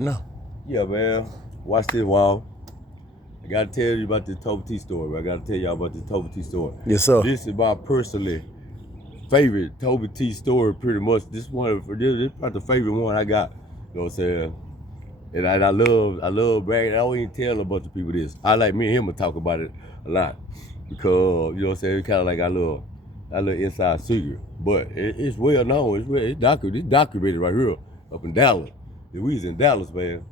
No. Yeah, man. Watch this, Wall. I gotta tell you about this Toba T story. Bro. I gotta tell y'all about this Toba T story. Yes, sir. This is my personally favorite Toba T story, pretty much. This is probably the favorite one I got. You know what I'm saying? And I love bragging. I don't even tell a bunch of people this. I like me and him to talk about it a lot because you know what I'm saying. It's kind of like our little inside secret, but it's well known. It's documented right here up in Dallas. We was in Dallas, man,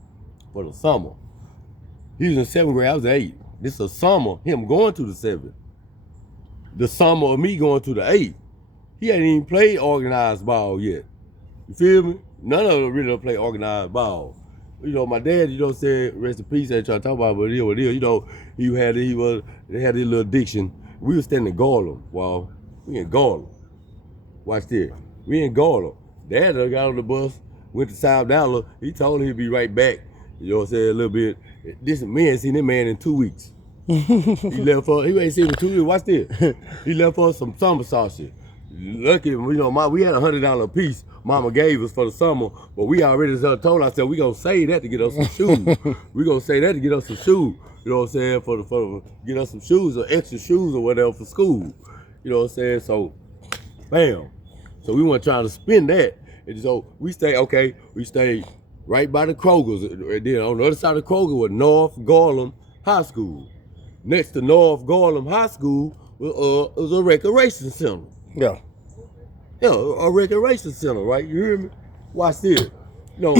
for the summer. He was in 7th grade. I was 8. This is a summer, him going to the 7th. The summer of me going to the 8th. He hadn't even played organized ball yet. You feel me? None of them really don't play organized ball. You know, my dad, you know, said, rest in peace, I ain't trying to talk about it, but it is what it is. You know, they had this little addiction. We was standing in Garland. Well, we in Garland. Watch this. We in Garland. Dad got on the bus, went to South Dallas. He told him he'd be right back. You know what I'm saying? A little bit. This man seen that man in 2 weeks. He ain't seen him in 2 weeks. Watch this. He left for some summer sausage. Lucky, you know, we had $100 a piece Mama gave us for the summer, but we already told ourselves we gonna save that to get us some shoes. We gonna save that to get us some shoes. You know what I'm saying? For get us some shoes or extra shoes or whatever for school. You know what I'm saying? So, bam. So we weren't trying to spend that. And so we stayed right by the Kroger's. And then on the other side of Kroger was North Garland High School. Next to North Garland High School was a recreation center. Yeah. Yeah, a recreation center, right? You hear me? Watch this. You know,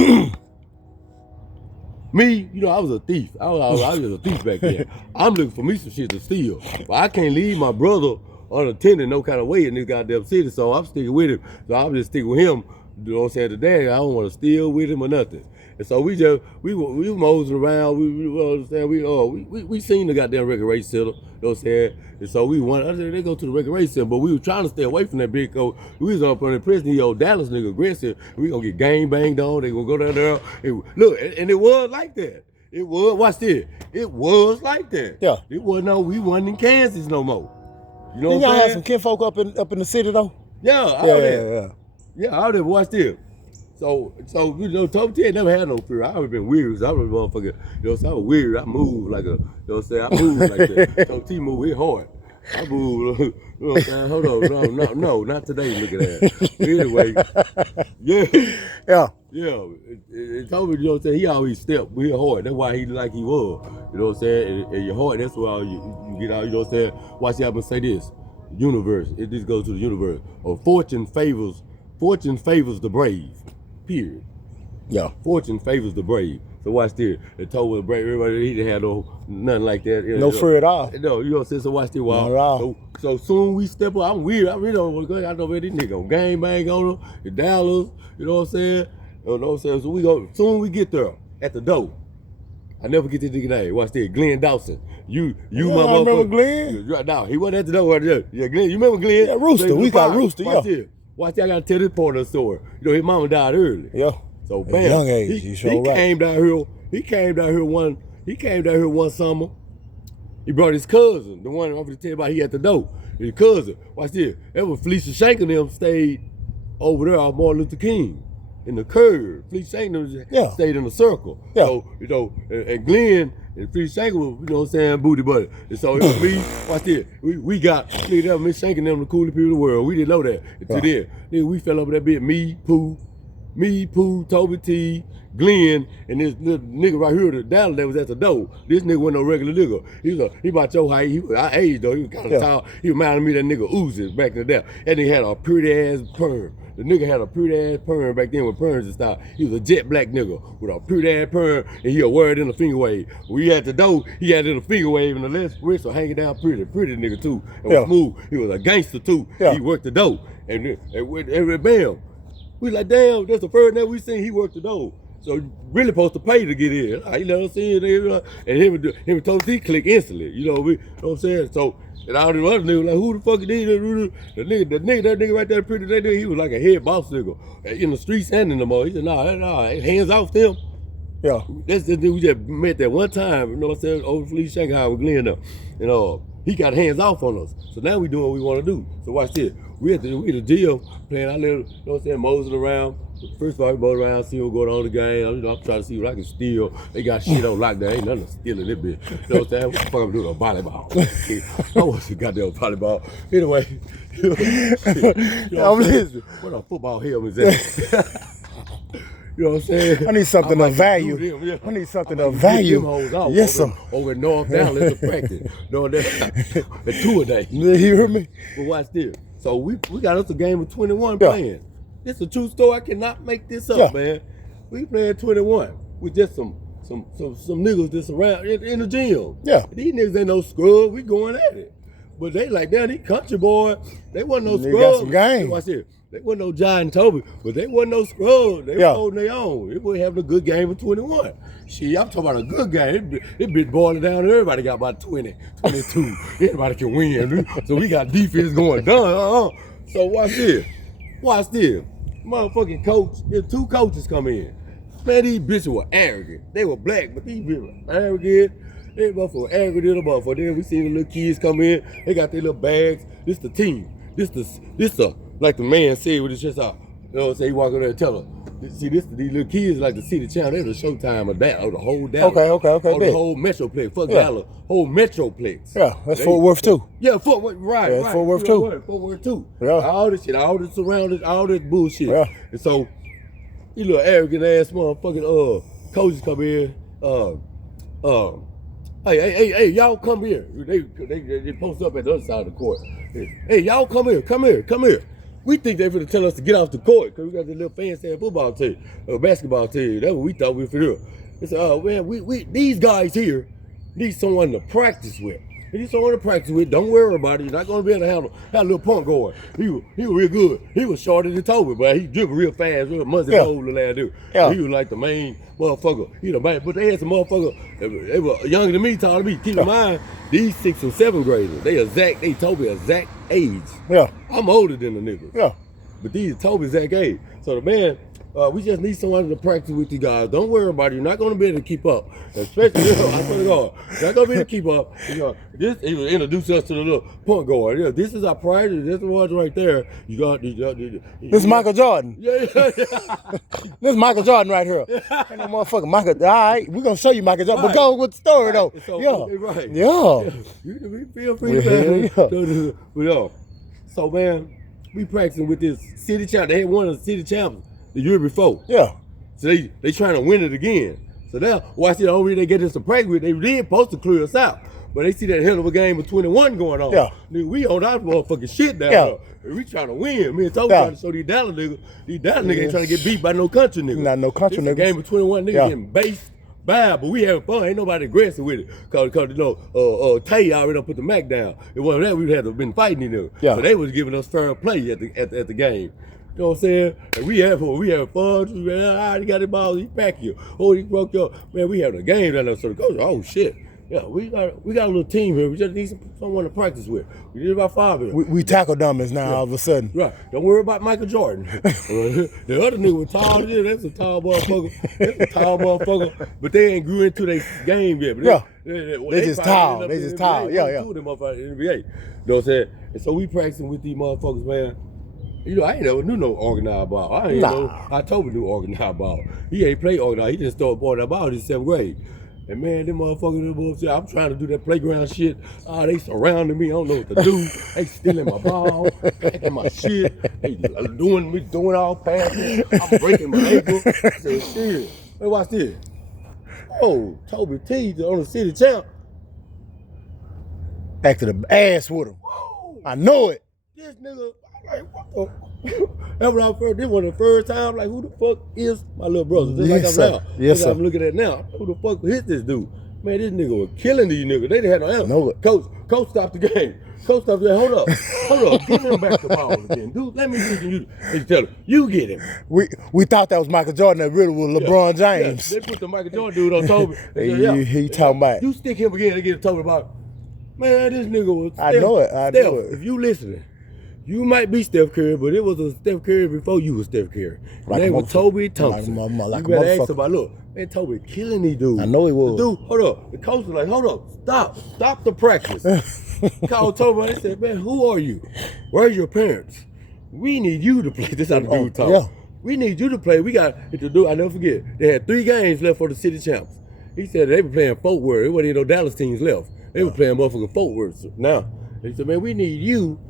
me, you know, I was a thief. I was a thief back then. I'm looking for me some shit to steal. But I can't leave my brother unattended no kind of way in this goddamn city, so I'm sticking with him. So I'm just sticking with him. You know what I'm saying? Today, I don't want to steal with him or nothing. And so we mosing around. We seen the goddamn recreation center. You know what I'm saying? And so I said, they go to the recreation center, but we were trying to stay away from that big coat. We was up on the prison, the old Dallas nigga aggressive. We gonna get gang banged on. They gonna go down there. And it was like that. It was, watch this. It was like that. Yeah. We wasn't in Kansas no more. You know what Y'all I'm had saying? some kinfolk up in the city though? Yeah, all that. Yeah, all that. Watch this. So you know, Toba T ain't never had no fear. I always been weird. I was a motherfucker. You know, so I was weird. I moved like you know what I'm saying? I moved like that. Toba T moved hit hard. I moved, you know what I'm saying? Hold on, no, not today. Look at that. Anyway, yeah. It told me, you know what I'm saying? He always stepped real hard. That's why he like he was. You know what I'm saying? And your heart, that's why you get out. You know what I'm saying? Watch y'all say this. Universe. It just goes to the universe. Or fortune favors the brave. Period. Yeah. Fortune favors the brave. So watch this. It told the brave everybody he didn't have nothing like that. No fear at all. No, you know what I'm saying? So watch this. Not at all. So soon we step up. I'm weird. I really don't want to go. I know where these niggas on gang bang on them, the Dallas. You know what I'm saying? You know what I'm saying? So soon we get there at the door. I never get this nigga name. Watch this. Glenn Dawson. You my motherfucker. I remember Glenn. Right now, he wasn't at the door right there. Yeah, Glenn. You remember Glenn? Yeah, Rooster. We got Rooster, Watch this. Watch this. I gotta tell this part of the story. You know, his mama died early. Yeah. So at bam. a young age. He came down here. He came down here one summer. He brought his cousin, the one I'm gonna tell you about. He at the door. His cousin. Watch this. That was Felicia Shank and them stayed over there on Martin Luther King. In the curve. Felicia Shank and them stayed in a circle. Yeah. So, you know, and Glenn and Felicia Shank was, you know what I'm saying, booty buddy. And so it was me, watch this. We got, nigga, that was Miss Shank and them the coolest people in the world. We didn't know that until then. Nigga, we fell over that bit. Me, Pooh, Toba T, Glenn, and this little nigga right here, the Dallas that was at the door. This nigga wasn't no regular nigga. He about your height. He was our age though. He was kind of tall. He reminded me of that nigga Uzi back in the day. And he had a pretty ass perm. The nigga had a pretty ass perm back then when perms and stuff. He was a jet black nigga with a pretty ass perm, and he'll wear it in a finger wave. When he at the door, he had it in a finger wave, and the left wrist was hanging down pretty nigga too. And was smooth. He was a gangster too. He worked the door. And bam. We like, damn, that's the first night we seen he worked the door. So really supposed to pay to get in. You know what I'm saying? And him and Toba T click instantly. You know what I'm saying? So, and all the other niggas like, who the fuck is this? That nigga right there, pretty that nigga, he was like a head boss nigga in the streets and in the mall. He said, nah, hands off them. Yeah. That's the nigga we just met that one time, you know what I'm saying, over Felicia Shanghai with Glenn up. And he got hands off on us. So now we doing what we want to do. So watch this. We at the gym playing our little, you know what I'm saying, moseying around, First of all, I go around, see what's going on in the game. I'm trying to see what I can steal. They got shit on lockdown. Ain't nothing to steal in this bitch. You know what I'm saying? What the fuck I'm doing on volleyball? I want some goddamn volleyball. Anyway. I'm listening. What a football helmet is that? You know what I'm saying? I need something of value. Them, yeah. I need something of value. Yes, sir. Over in North Dallas to practice. No, that's 2 a day. You hear me? But watch this. So we got us a game of 21 Yeah. playing. This is a true story. I cannot make this up, Yeah. man. We playing 21 with just some niggas that's around in the gym. Yeah. These niggas ain't no scrub. We going at it. But they like, damn, these country boys, they wasn't no They scrubs. got some game. Watch this. They wasn't no John and Toby, but they wasn't no scrubs. They Yeah. were holding their own. They were having a good game of 21. Shit, I'm talking about a good game. It been boiling down. Everybody got about 20, 22. Everybody can win. So we got defense going done. So watch this. Watch this. Motherfucking coach, there's 2 coaches come in. Man, these bitches were arrogant. They were black, but these bitches were arrogant. They motherfucker arrogant in the motherfucker. Then we see the little kids come in. They got their little bags. This the team. This like the man said with his chest out. You know what I'm saying? He walk over there and tell her. See, these little kids like to see the channel. They're the Showtime of that, of the whole Dallas. Okay, Or the bet. whole Metroplex. Fuck Yeah. Dallas. Whole Metroplex. Yeah, that's Fort Worth too. Yeah, Fort Worth, right, Yeah, right. Fort Worth You know too. what? Fort Worth too. Yeah. All this shit, all this surrounding, all this bullshit. Yeah. And so, these little arrogant ass motherfucking coaches come in. Hey, y'all come here. They post up at the other side of the court. Hey, y'all come here. We think they finna tell us to get off the court because we got this little fancy football team, basketball team. That's what we thought we were finna do. They said, oh man, we these guys here need someone to practice with. They need someone to practice with. Don't worry about it. You're not gonna be able to have a little punk going. He was real good. He was shorter than Toby, but he dribbled real fast, real musty old little ass dude. Yeah. He was like the main motherfucker. He the man, but they had some motherfucker. They were younger than me, taller than me. Keep in mind, these 6th and 7th graders, they Toby exact age. Yeah. I'm older than the niggas. Yeah. But these Toby's that age. So the man, we just need someone to practice with you guys. Don't worry about it. You're not going to be able to keep up. Especially, I swear to God, you're not going to be able to keep up. He will introduce us to the little point guard. Yeah, this is our priority. This is the one right there. This is Michael Jordan. Yeah. This is Michael Jordan right here. Ain't no motherfucker Michael. All right, we're gonna show you Michael Jordan. But go with the story though. So, Yeah. right. Yeah. You feel free to So man, we practicing with this city champ. They had won the city champs the year before. Yeah. So they trying to win it again. So now, watch it. The only reason they get us to practice with, they did supposed to clear us out. But they see that hell of a game of 21 going on. Yeah. Nigga, we on our motherfucking shit down Yeah. there. And we trying to win. Me and Toby Yeah. trying to show these Dallas niggas. These Dallas niggas ain't trying to get beat by no country niggas. Not no country This niggas. a game of 21 niggas Yeah. getting based bad, but we having fun. Ain't nobody aggressive with it. Cause you know, Tay already done put the Mac down. If it wasn't that, we'd have to been fighting in there. Yeah. So they was giving us fair play at the game. You know what I'm saying? And we have fun. Man, I already got the ball. He packed you. Oh, he broke your man. We having a game down there. So the coach, oh shit. Yeah, we got a little team here. We just need someone to practice with. We need about 5 here. We tackle dummies now all of a sudden. Right. Don't worry about Michael Jordan. The other nigga was tall. That's a tall motherfucker. But they ain't grew into their game yet. But Yeah. they just probably tall. ended up They in just the tall. NBA. Yeah. Two of them motherfuckers in the NBA. You know what I'm saying? And so we practicing with these motherfuckers, man. You know, I ain't never knew no organized ball. I ain't know. I told him to do organized ball. He ain't play organized. He just started ball that ball in 7th grade. And man, them motherfuckers, I'm trying to do that playground shit. They surrounding me. I don't know what to do. They stealing my ball, packing my shit. They doing all passes. I'm breaking my ankle. I said, shit. Hey, watch this. Oh, Toby T on the city champ. Back to the ass with him. I know it. This nigga, I'm like, what the? That's what I first. This was the first time. Like, who the fuck is my little brother? Just Yes, like sir. I'm now. Yes, Just sir. I'm looking at now. Who the fuck hit this dude? Man, this nigga was killing these niggas. They didn't have no answer. know it. Coach stopped the game. Coach stopped the game. Hold up. Give him back the ball again. Dude, let me see you. They tell him, you get him. We thought that was Michael Jordan. That really was LeBron James. Yeah, they put the Michael Jordan dude on Toby. They said, He talking about. You stick him again, they get Toby about. Man, this nigga was. I know it. I Steph, know it. if you listening, you might be Steph Curry, but it was a Steph Curry before you was Steph Curry. Like They a was motherfucker. Toby Thompson. Like a You better ask motherfucker. about, look, man, Toby killing these dudes. I know he was. The dude, hold up. The coach was like, hold up, stop the practice. Called Toby, they said, man, who are you? Where's your parents? We need you to play. This how the dude talk. yeah. we need you to play. We got to do. I never forget. They had 3 games left for the city champs. He said they were playing Fort Worth. It wasn't even no Dallas teams left. They were playing motherfucking Fort Worth now. He said, man, we need you.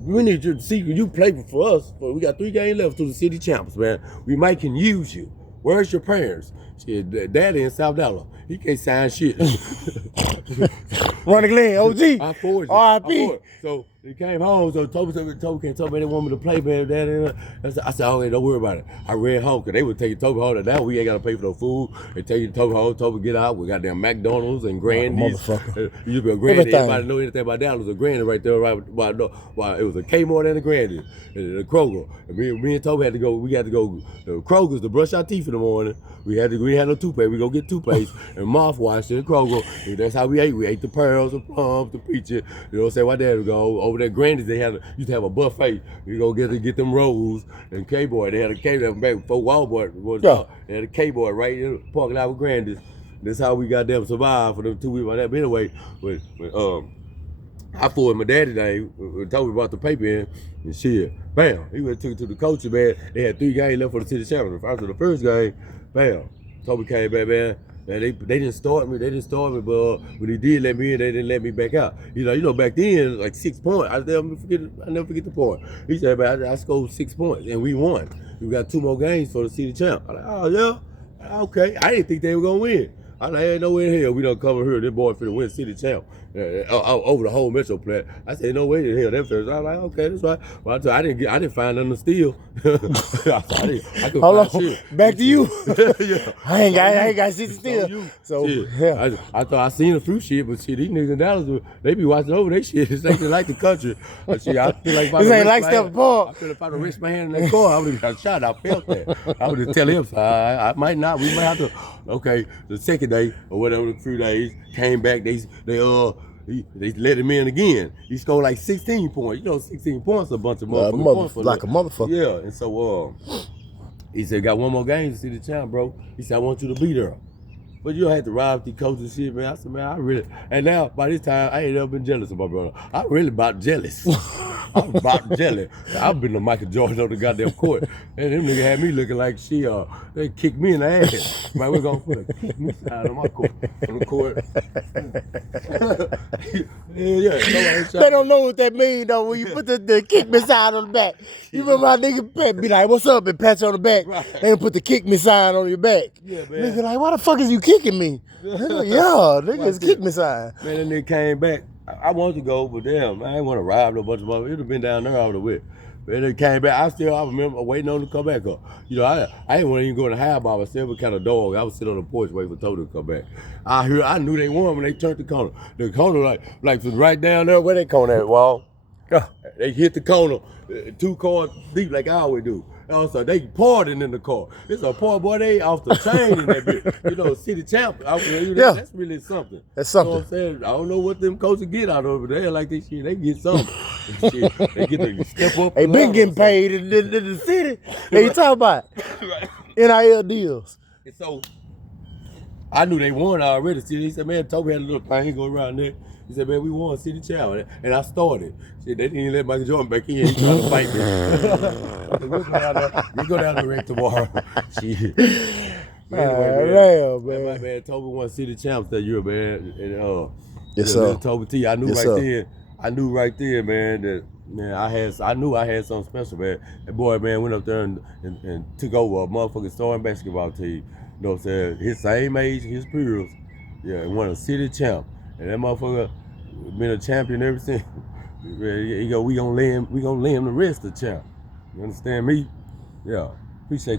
We need you to see you play for us. But we got 3 games left to the city champs, man. We might can use you. Where's your parents? Shit, Daddy in South Dallas. He can't sign shit. Ronnie Glenn, OG. I forged it. R.I.P. So he came home. So Toby came. Told me they want me to play, man. Daddy. I said, okay, don't worry about it. I ran home because they would take Toby home. Now we ain't got to pay for no food. They take you to Toby home. Toby get out. We got damn McDonald's and Grandy's. Motherfucker. You be a Grandy. Everybody know anything about Dallas? A Grandy right there, right? It was a Kmart and a Grandy, and a Kroger. And me and Toby had to go. We had to go to Kroger's to brush our teeth in the morning. We had no toothpaste. We go get toothpaste and mouthwash in Kroger. And that's how we ate. We ate the pearls, the plums, the peaches. You know what I'm saying? My dad would go over there. Grandy's, they used to have a buffet. We go get them rolls and K-boy. They had a K-boy back before Walmart was out. They had a K-boy right in the parking lot with Grandy's. That's how we got them survived for them 2 weeks like that. But anyway, I forwarded my daddy name, told me about the paper in, and shit, bam, he went took it to the coach, man. They had 3 games left for the city championship. After the first game, bam, Toby came back, man. And they didn't start me. But when he did let me in, they didn't let me back out. You know, back then, like 6 points. I never forget the point. He said, man, I scored 6 points, and we won. We got 2 more games for the city champ. I'm like, oh yeah, okay. I didn't think they were gonna win. I like, ain't no way in hell we don't come here. This boy finna win city champ over the whole Metro plant. I said, no way in hell that first. I was like, okay, that's right. Well, I didn't find nothing to steal. I couldn't Hold find on, shit. back to you. Yeah. I ain't got shit to steal. So yeah. I thought I seen the fruit shit, but shit, these niggas in Dallas, they be watching over their shit. It's like the country. Shit, I feel like if I This ain't like I Step Park. feel if I would risk my hand in that car, I would have got shot. I felt that. I would just tell him, I might not. We might have to. Okay, the second day or whatever, the 3 days came back. They let him in again. He scored like 16 points. You know, 16 points a bunch of points. Like a motherfucker. Yeah, and so he said, got 1 more game to see the champ, bro. He said, I want you to be there. But you don't have to ride with the coaches and shit, man. I said, man, I really, and now by this time, I ain't never been jealous of my brother. I really about jealous. I'm about jealous. I've been to Michael Jordan on the goddamn court, and them niggas had me looking like they kicked me in the ass. Man, we're gonna put a kick me side on my court, on the court. Yeah. They don't know what that mean though. When you put the kick me sign on the back, you remember my nigga Pat be like, "What's up?" and pat you on the back. Right. They put the kick me sign on your back. Yeah, man. Nigga like, why the fuck is you kicking me? Nigga, yeah, nigga, it's kick me sign. Man, that nigga came back. I wanted to go, but damn, I ain't want to ride no bunch of motherfuckers. It'd have been down there I would have went. But it came back. I remember waiting on him to come back up. You know, I didn't want to even go in the high by myself. But kind of dog. I was sitting on the porch waiting for Toto to come back. I knew they won when they turned the corner. The corner like from right down there where they corner at, Wall. They hit the corner 2 cars deep like I always do. Also, they partying in the car. It's a poor boy, they off the chain in that bitch. You know, city champ. Yeah. That's really something. That's something. You know what I'm saying? I don't know what them coaches get out of it. They like this shit. They get something. Shit. They get to step up. They been getting paid in the city. Hey, you talking about NIL deals. And so I knew they won already. See, he said, man, Toby had a little thing go around there. He said, man, we won City Challenge. And I started. Shit, they didn't even let Michael Jordan back in. He trying to fight me. We go down the ring tomorrow. Shit. But anyway, man, my man Toby won City Champs that year, man. And yes, sir. Toby T, I knew right there, man, that man, I knew I had something special, man. That boy, man, went up there and took over a motherfucking starting basketball team. You know what I'm saying? His same age, his peers. Yeah, and won a city champ. And that motherfucker been a champion ever since. We gonna lay him the rest of the champ. You understand me? Yeah. Appreciate